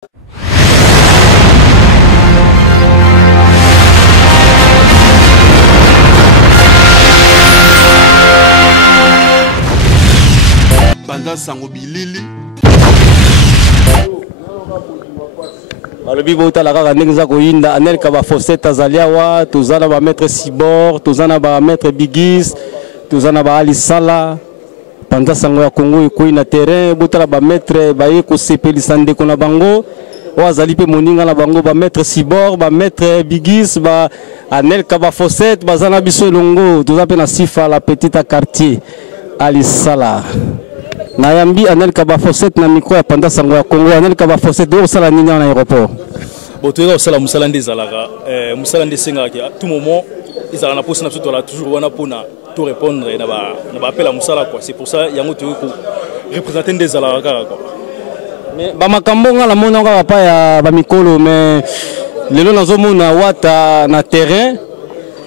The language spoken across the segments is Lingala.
Panda sango bilili balobi bota la kaka ndenge za koyinda Anel Kaba Fosset azaliawa tozana ba maître Cibor tozana ba maître Bigis tozana ba Ali Sala Panda sango ya Congo ekoyi na terrain bota ba maître baye ko sepelisa ndeko na bango o azali pe moninga na bango ba maître Cibor ba maître Bigis ba Anel Kaba Fosset bazana biso elongo toza pe na sifa la petite quartier Ali Sala Nayambi Anel Kaba Fosset na micro ya Panda sango ya Congo Anel Kaba Fosset de osala nini na aéroport bon tu es osala musala ndezalaka musala ndesengaka à tout moment ils ont la possibilité de toujours wana pona tout répondre na ba appel à musala quoi c'est pour ça yango tu ko représenter ndezalaka quoi mais ba makambo ngala mona ka pa ya ba mikolo mais lelo nazomona wata na terrain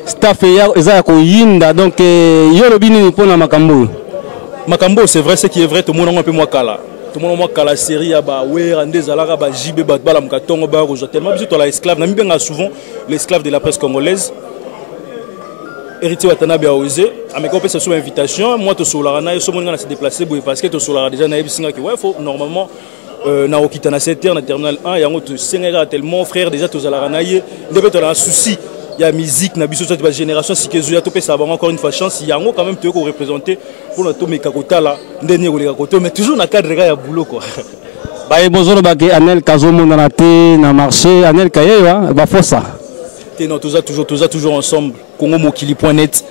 staff ya eza ko yinda donc yo lobini pona makambo Makambo, c'est vrai, ce qui est vrai, tout le monde a un peu moins cala. Tout le monde a moins la série, ouais, Randé, Zalaga, JB, Batbala, Mkatongo, Barouja. Tellement, tu as l'esclave. Nous avons souvent l'esclave de la presse congolaise. Héritier Watanabe a osé. À mes copains, c'est sous invitation. Moi, tu es sur la rana, ce monde s'est déplacé parce que tu es sur la déjà naïf singa qui ouais, faut normalement Naokita na 7 heures na terminal 1 et en tu singa tellement frère déjà tu es à la rana, depuis tu as un souci. Il y a musique, na biso cette génération si que Zuya topé ça va encore une fois chance il y a quand même tu ko représenter pour notre Mekakota là dernier ko Mekakota mais toujours na cadre ya boulot quoi. Ba e bozolo ba ke Anel Kazomo na te na marché Anel Kayewa ba fossa. Té non toujours ensemble Congo-mokili.net.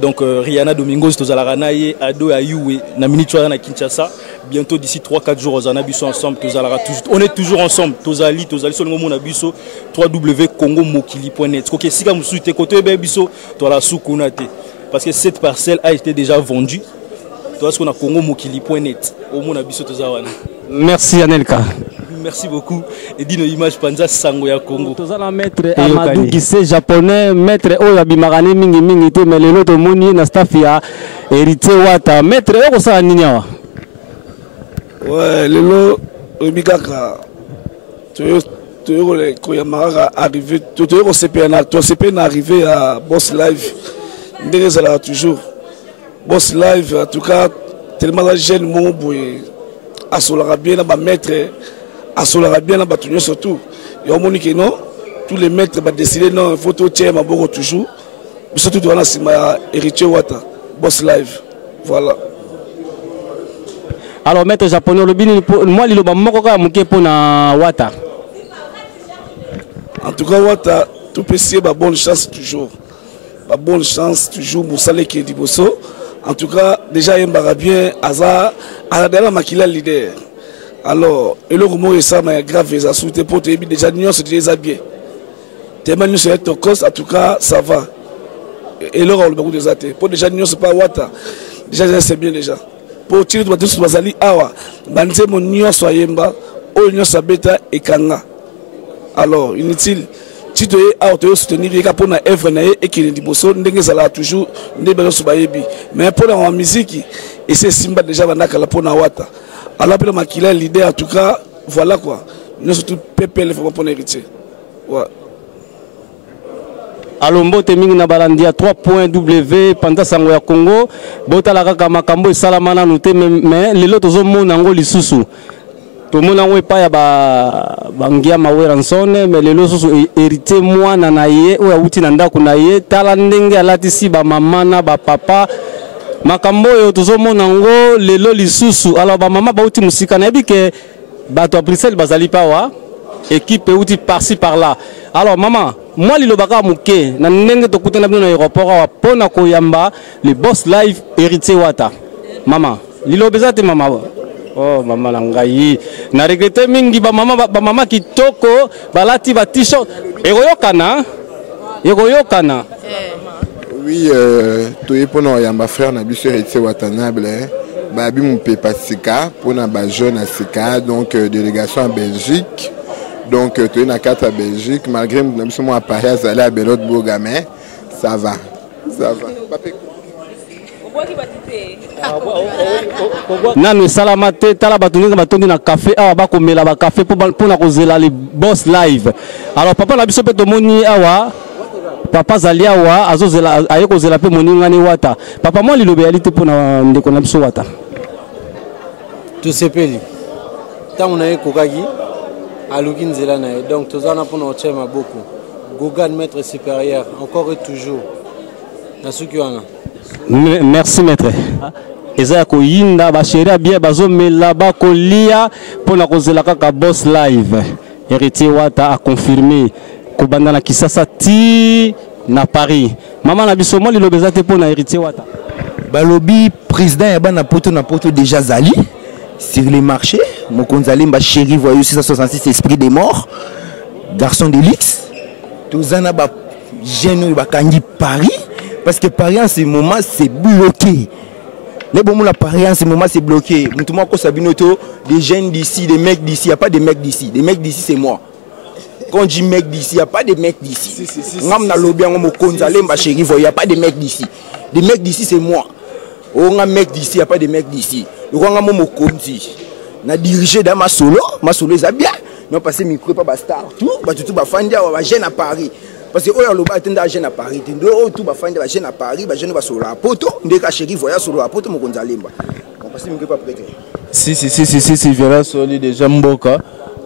Donc Rihanna Domingos Tozalaranai Ado Ayoué na minute na Kinshasa bientôt d'ici 3-4 jours aux Anabiso ensemble Tozalara toujours on est toujours ensemble Tozali solo mon abiso www.congo-mokili.net OK si comme sous tes côtés biso toi la soukunate parce que cette parcelle a été déjà vendue toi ce qu'on a congo-mokili.net au mon abiso Tozawana. Merci Anelka. Merci beaucoup. Et dis nos images Panza Sango ya Congo. Tozala maître Amadou Gissé japonais maître Oya Bimarane mingi te mais lelo to moni na staff ya héritier wata maître oko sala nini wa. Ouais lelo obikaka to le koyamara arrivé to ko CP na arrivé à Boss Live ndenge zala toujours Boss Live en tout cas tellement la jeune mon boy asolara bien na ba maître asolara bien na batunyo surtout et au monique non tous les maîtres va décider non photo tient ma boko toujours surtout dans la sima héritier wata Boss Live voilà. Alors maître japonais le bini moi liloba moko ka muke pona wata. En tout cas wata tout PC ba bonne chance toujours. Ba bonne chance toujours Moussale qui dit bosso. En tout cas déjà yembara bien aza ala makila leader. Alors et le rumeur est ça mais grave ça souté pour te déjà nion c'est déjà bien. Tellement nous c'est ton cause en tout cas ça va. Et le rôle beaucoup des athées. Pour déjà nion c'est pas wata. Déjà c'est bien déjà. Pour tirer tout ce bazali awa banze mon nion soyemba o nion sabeta et kanga. Alors inutile si tu es auto soutenir les pour na œuvre na et qui dit bosso ndenge zala toujours ndebe so bayebi mais pour la musique et c'est simba déjà banaka la pour na wata alors pour makila l'idée en tout cas voilà quoi nous surtout pepele faut pour héritier ouais. Alors mbote mingi na balandia 3.w Panda sango ya Congo bota la kaka makambo salamana noté mais lelo tozo mona ngo lisusu to mona ngo pa ya bangia mawera nsone mais lelo susu hérité mwana na ye o uti na ndako na ye tala ndenge alatisi ba mama na ba papa makambo yo tozo mona ngo lelo lisusu alors ba mama ba uti musika na bike bato a Bruxelles bazali pa wa équipe uti par-ci par-là. Alors maman, moi lilobaka muke na ndenge to kutana bino na aéroport wa pona koyamba le Boss Live héritier wata. Maman, lilobeza te maman. Oh maman langai. Na regrette mingi ba mama kitoko balati ba t-shirt. Egoyokana. Oui, to epona yamba frère na biso héritier watanable. Babi mon pepa sika pona ba jeune sika donc délégation en Belgique. Donc, tu es dans 4 à Belgique, malgré que nous sommes à Paris, à Belot Bourgamin, ça va. Ça va. nanu salama te tala bato ndenge batondi na café awa bakomela ba café pour na kozela les boss live. Alors papa na biso pe tomoni awa papa zali awa azozela aye kozela pe moninga ni wata papa moi lilobe ya lite pona ndeko na biso wata to sepeli tango na ye kokaki aluki nzela na ye donc tozana pona ochema beaucoup Gogan maître supérieur encore et toujours na suki wana. Merci maître. Eza ko yinda ba chéri bien bazomela ba kolia pona kozela kaka boss live. Héritier Wata a confirmé ko banda na Kisasa ti na Paris. Maman na biso mo lilobeza te pona Héritier Wata. Balobi président ya bana poto na poto déjà zali sur les marchés. Mokonzali mba chéri voyou 666 esprit des morts. Garçon de luxe. Tozana ba jeune ba kangi Paris parce que Paris en ce moment c'est bloqué. Les bons la Paris en ce moment c'est bloqué. Moutouma ko sabinoto des jeunes d'ici, des mecs d'ici, il y a pas de mecs d'ici. Des mecs d'ici c'est moi. Quand je dis mecs d'ici, il y a pas de mecs d'ici. Ngam na lobi ngo mokonzali mba chéri voyou, il y a pas de mecs d'ici. Des mecs d'ici c'est moi. Oh nga mec d'ici, il y a pas de mecs d'ici. Le nga mo mokonzi. Na dirigé dans ma solo est bien. Non parce que micro pas star tout ba tout ba fandia ba jeune à Paris parce que oya loba tenda jeune à Paris tendo tout ba fandia ba jeune à Paris ba jeune ba solo à poto ndeka chéri voyage solo à poto mokonza lemba parce que micro pas prêté si verra soli déjà mboka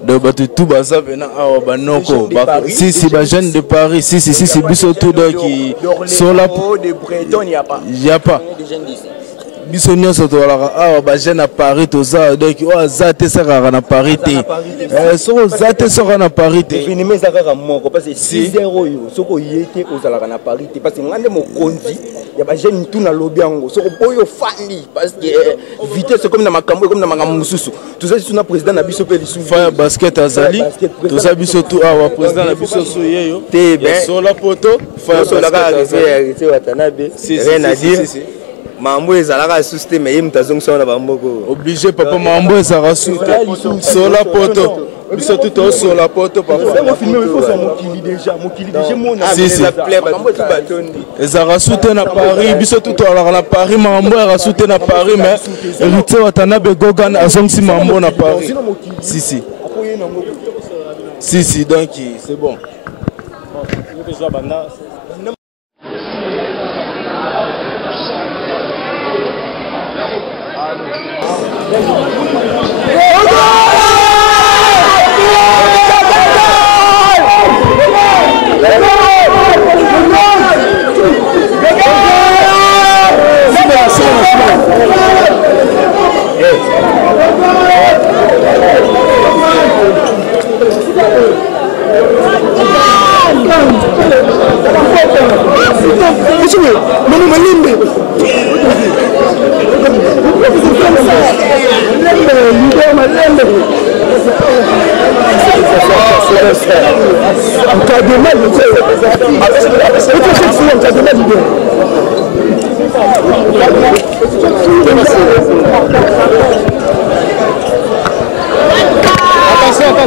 de batu tout baza venant awa banoko si ba jeune de Paris si biso tout qui sola de Breton y a pas biso nyonso to awa ba jeune à Paris toza donc o azate saka na Paris te so zate saka na Paris te événement saka moko parce que 6 euros yo soko yete ozalaka na Paris te parce que ngande mokonzi ya ba jeune tout na lobby yango soko boyo fandi parce que vitesse comme na makambo comme na makambo mususu toza suna président na biso pe lisu fire basket azali toza biso tout awa président na biso so yeyo te ben so la poto fire so la ka arrêter Watanabe rien à dire. Mambo ezalaka susté mais yim tazong sona bamboko obligé papa mambo ezalaka susté sola poto biso tout au sola poto papa on filmer il faut ça mokili déjà mona si ezalaka susté na Paris biso tout alaka na Paris mambo ezalaka susté na Paris mais Héritier Watanabe Gogan azongsi mambo na Paris si donc c'est bon.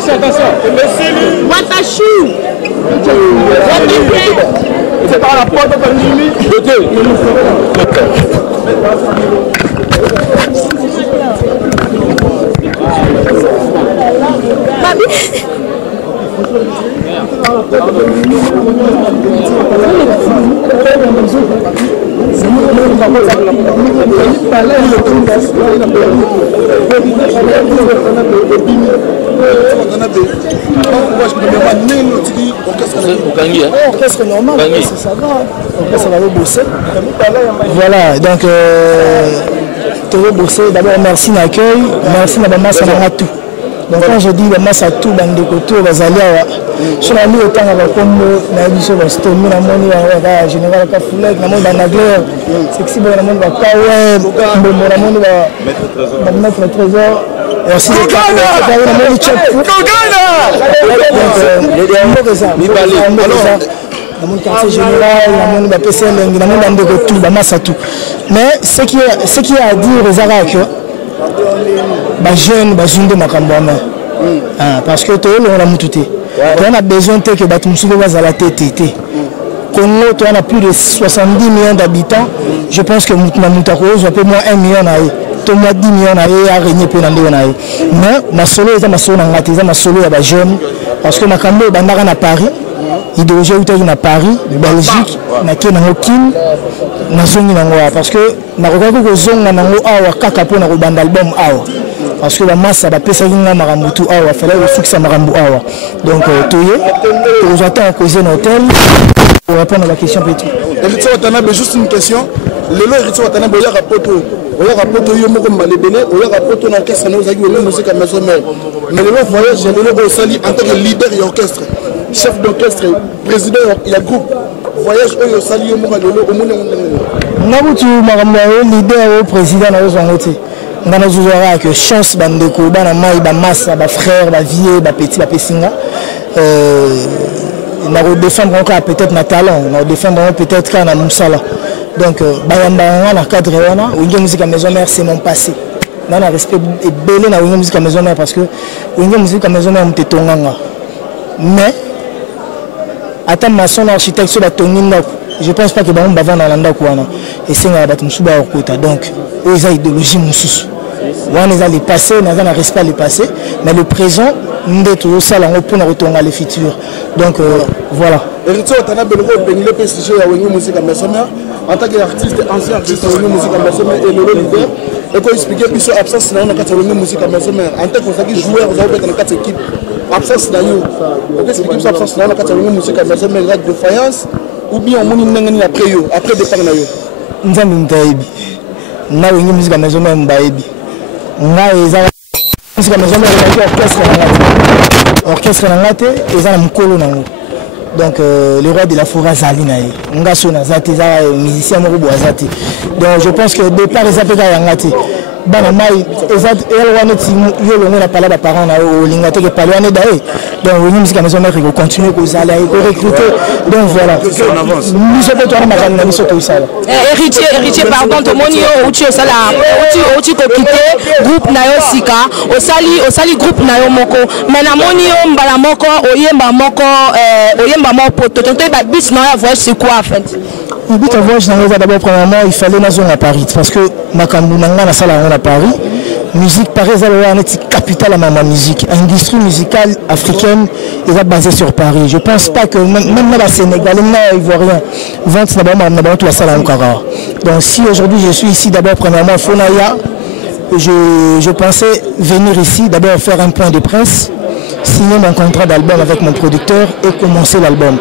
Attention. Watachou. C'est par la porte de Nimi. Voilà, donc d'abord merci d'accueil, merci de la tout. Donc quand je dis le masse à tout dans des côtés, les alliés, je suis allé autant avec comme la mission de Stomy, la monnaie, la général Kafoulek, la monnaie d'Anagler, sexy, la monnaie de Kawen, la monnaie de mettre le trésor. Et aussi le monnaie de Tchèque. Dans mon quartier général, dans mon PCL, dans mon bande de tout, dans masse à tout. Mais ce qui est à dire aux Arabes, les jeunes, les jeunes de Makambouama. Parce que tout le monde a besoin que les gens soient à la tête. Congo, on a plus de 70 millions d'habitants. Je pense que Moutako, j'ai un peu moins 1 million. Tout moins 10 millions à régner pour l'année. Mais ma solo est ma solo ma solo est jeune. Parce que ma cambo est à Paris. Idéologie est à Paris, Belgique, na Kenya, na zone nangoa. Parce que na regarde que zone nango awa kakapo na robanda album awa. Parce que la masse a pesa linga maramutu awa, fallait le succès marambu awa. Donc toye, nous attendons à causer un hôtel pour répondre à la question petit. Héritier Watanabe, juste une question. Le lot Héritier Watanabe, il y a rapport yo moko malebele, il y a rapport dans l'orchestre nous avons eu musique à maison mère. Mais le lot voyage, le lot au sali en tant que leader et orchestre, chef d'orchestre, président, il y a groupe. Voyage au sali yo moko le lot au monde. Nabutu marambu leader au président na ozangote. Dans nos ouvriers que chance bandeko bana mai ba massa ba frère ba vieux ba petit ba pesinga na défendre encore peut-être na talent na défendre peut-être quand na musala donc bayamba na cadre wana wingi musique à maison mère c'est mon passé na respect et belé na wingi musique à maison mère parce que wingi musique à maison mère mtetonganga mais attends ma son architecte sur la tonginda je pense pas que ba on bava na landa kwana et c'est na batum suba okota donc eza idéologie mususu. On est allé passer, on a un respect à le passé, mais le présent, nous sommes toujours ça, on peut retourner à le futur. Donc voilà. Héritier Watanabe, le PSG a eu musique à Messomer, en tant qu'artiste, ancien artiste, a eu musique à Messomer et le leader. Et quand il expliquait plus sur l'absence de la musique à Messomer, en tant que joueur, vous avez dans 4 équipes, absence d'ailleurs. Donc expliquer sur l'absence de la musique à Messomer, il y a de faïence, ou bien on m'a après départ d'ailleurs. Nous avons une musique à Messomer, orchestre nangate eza mukolo nango donc le roi de la forêt Zali nae ngaso na zati za musicien moko boazati donc je pense que départ les apeka yangati bana mai ezat elwana ti yo longo na pala ba parents na o lingate ke pala ne dae donc une musique à maison mère ko continuer ko zala et ko recruter donc voilà nous sommes toi na kana biso to sala héritier pardon to monio uchi osala uchi ko quitter groupe na yo sika osali groupe na yo moko mais na monio mbala moko oyemba moko to ba bis na ya voyage c'est quoi en fait. Le but à voyage d'abord premièrement il fallait na zone à Paris parce que makambu nanga na sala à Paris musique Paris est capitale à ma musique industrie musicale africaine est basée sur Paris je pense pas que même là Sénégal il voit rien vente d'abord tout la salle encore donc si aujourd'hui je suis ici d'abord premièrement Fonaya je pensais venir ici d'abord faire un point de presse signer mon contrat d'album avec mon producteur et commencer l'album.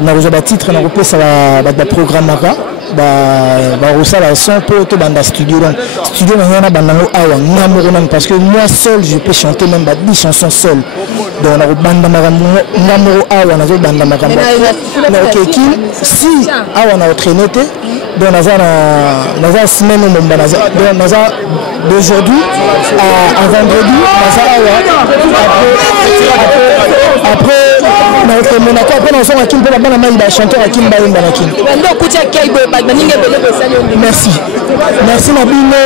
Na roza titre na kopesa ba programme ba rosala son pour to banda studio donc studio na yana bandango awa ngamoro parce que moi seul je peux chanter même des chansons seul donc na banda ngamoro awa na zo banda makambo na okeki si awa na entraîner donc naza semaine mon banaza donc naza d'aujourd'hui à vendredi naza après merci. Merci Nabino,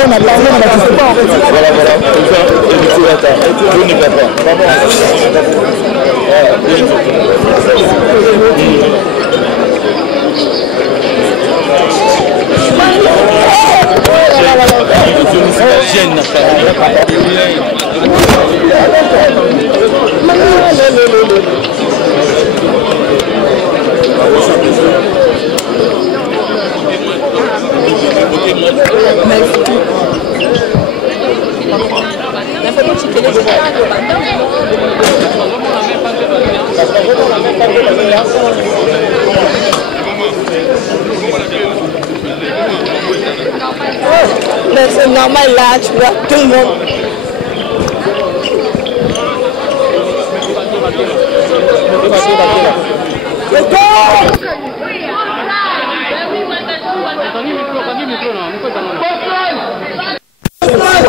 c'est normal là, tu vois, tout le monde.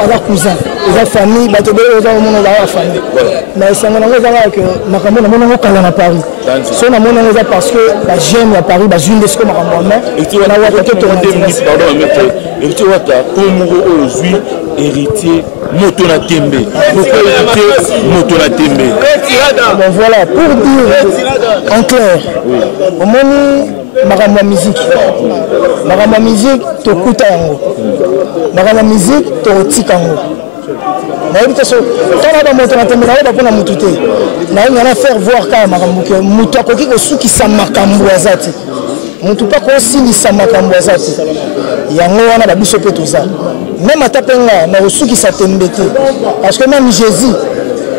Voilà cousin eza famille bato ebele oza omona ozala famille mais esango nango ezalaka ke makambo namoni yango kala na Paris so namoni yango eza parce que bajeune ya Paris bazwi nde siko makambo ya main héritier wata komoko oyo ozwi héritier moto na tembe pourquoi héritier moto na tembe bon voilà pour dire en clair omoni makambo ya musique tokuta yango makambo ya musique tokotika yango nayebi te so tala bamoto na tembe naoba mpona mutu te nayebi na faire voir kaka makambo ke mutu akoki kosukisa makambo aza te mutu mpe akosilisa makambo aza te yango wana babiso mpe toza meme ata mpe nga na kosukisa tembe te parce que même Jésus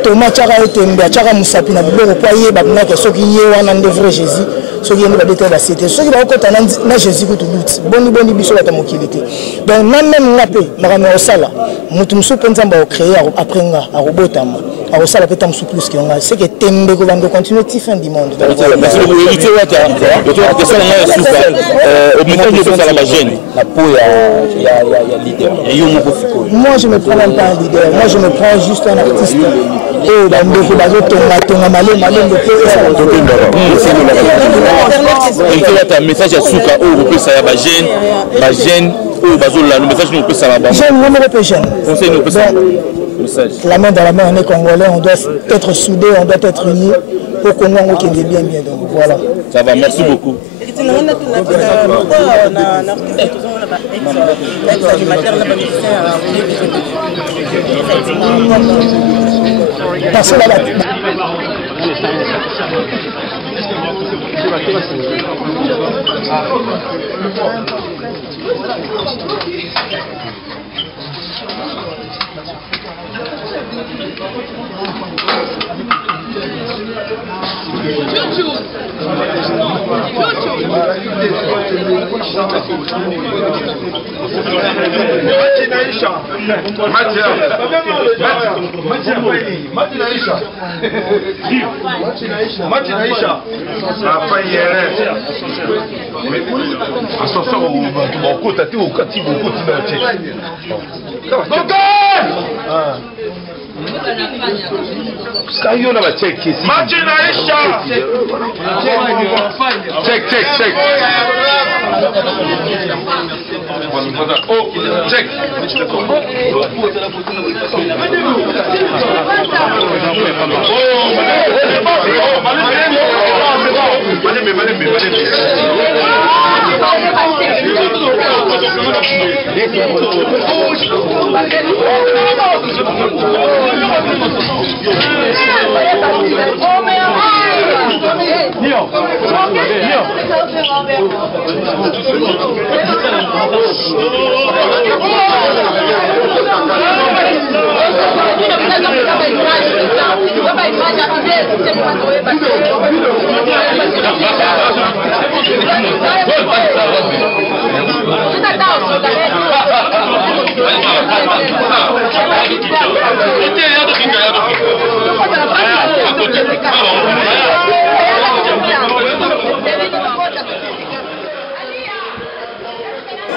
Thomas tiaka ye tembe atiaka mosapi na biloko mpo ayeba mnake soki ye wana nde vrai Jésus soki ye nde babetela basiete soki bakokota na Jésus kutu duti boni biso bata mokili te donc na même nga mpe makambo ya kosala motu mosusu mpe nzambe akocréé après nga akobotama akosala mpe ta mosusu plus ke nga seke tembe kobanda continue ti fin du monde moi je me prends même pas un leader moi je me prends juste un artiste et bandeko bazotonga malembe te message ya suka oyo kopesa ya bagene oyo bazolanda message nous kopesa ba jeune moi mpe jeune conseil nous kopesa message la main dans la main on est congolais on doit être soudés on doit être unis pour qu'on ait bien donc voilà ça va merci beaucoup parce que là Saiu na check esse. Martina Isha. Check. Oh, check.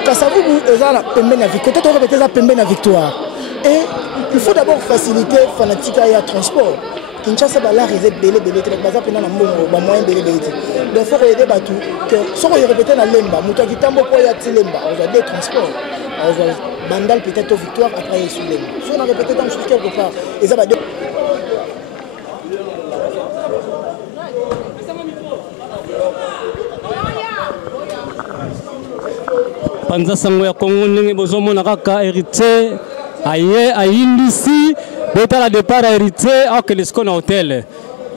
Kasavubu est la pembe na victoire. Peut-être répéter la pembe na victoire. Et il faut d'abord faciliter fanatique à transport. Kinshasa bala réserve belé baza pena na mbongo ba moyen belé. Donc faut aider batu que so ko répéter na lemba muto kitambo ko ya tilemba on va des transports. On va bandal peut-être victoire après sur lemba. Si on a répété dans chose quelque part et ça va de Panza sango ya Congo ndenge bozomona kaka héritier aye ayindisi bota la départ héritier ak lesko na hôtel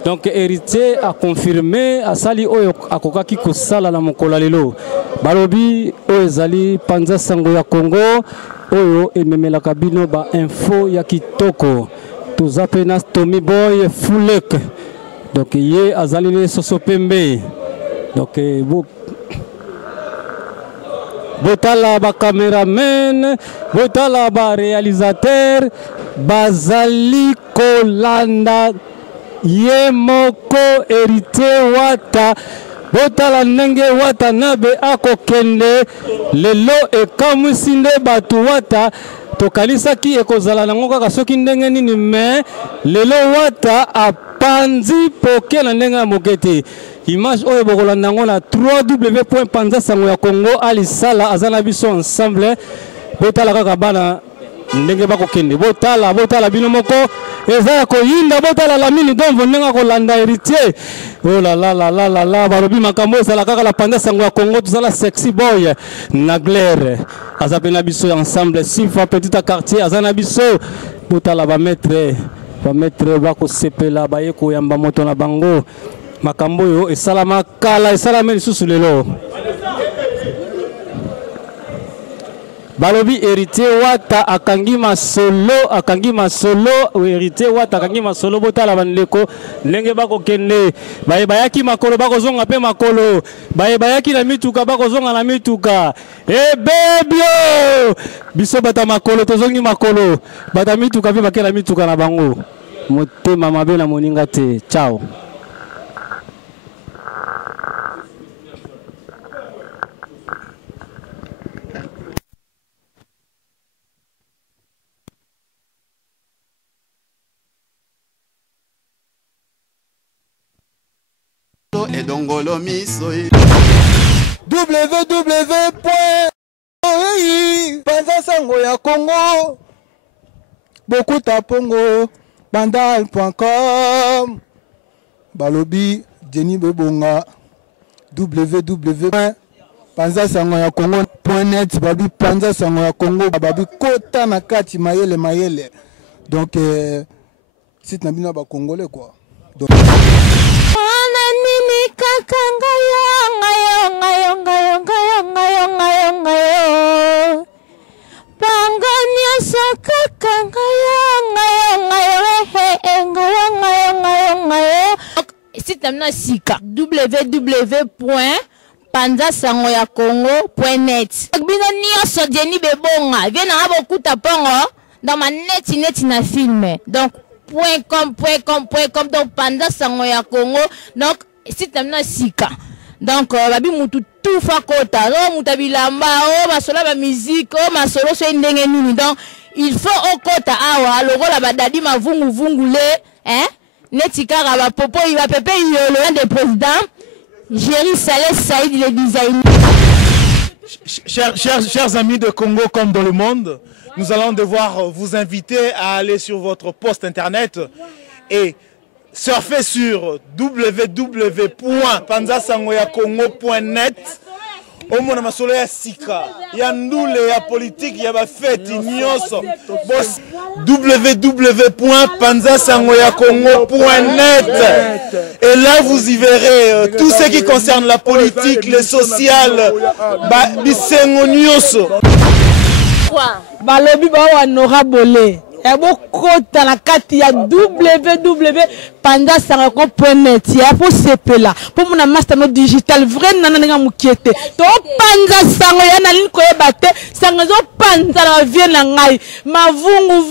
donc héritier a confirmé asali oyo akokaki kosala na mokolo lelo balobi oyo ezali Panza sango ya Congo oyo ememelaka bino ba info ya kitoko toza pena Tommy Boy Fulek donc ye azali le soso pembe donc botala ba cameraman botala ba réalisateur bazali kolanda ye moko héritier wata botala ndenge wata nabe akokende lelo ekamwisinde batu wata tokanisaki ekozala nango kaka soki ndenge nini mais lelo Wata apanzi poke na ndenge ya mokete image oyo bokolanda nango na www.panzasangoyakongo alisala azana biso ensemble botala kaka bana ndenge bakokende botala bino moko eza ya koyinda botala la mini dombo ndenge kolanda héritier oh la la la la la la balobi makambo ezala kaka la Panzasangoyakongo tozala sexy boy na glaire azapena biso ensemble 6 fois petit quartier azana biso botala ba maître bakosepela baye koyamba moto na bango makambo yo esalama kala esalama lisusu lelo balobi héritier Wata akangi masolo héritier Wata akangi masolo botala bandeko ndenge bakokende bayaki makolo bakozonga pe makolo bayaki na mituka bakozonga na mituka ebebio biso bata makolo tozongi makolo bata mituka pe bakela mituka na bango motema mabe na moninga te ciao. Et dongolo miso www.panzasangoyakongo bokutapongo bandal.com balobi Jenny Bebonga www.panzasangoyakongo.net babi Panzasangoyakongo babi kota na kati mayele donc site na bino ba congolais quoi donc sika www.panzasangoyakongo.net bino nyonso Jenny Bebonga viens na bokuta pongo dans ma net na film donc .com donc Panzasangoyakongo donc site na sika donc babi mutu tout fa kota mutu bilamba masola ba musique masolo so ndenge nini donc il faut okota awa lokola badadi mavungu le hein netikara ba popo iba pepe yolo de président Jerry Saleh Saïd le designer. Chers amis de Congo comme dans le monde, nous allons devoir vous inviter à aller sur votre poste internet et surfer sur www.panzasangoyakongo.net. Au monde masolo ya sika ya ndule ya politique ya ba fête nyonso www.panzasangoyakongo.net et là vous y verrez tout ce qui concerne la politique, le social, bisengo nyonso balobi ba honorable kota na kati ya www.panzasangoyakongo.net ya po sepela po mona master no digital vrai nana nga mukiete to Panzasango ya na liko yebate sango zo panza na vie na ngai mavungu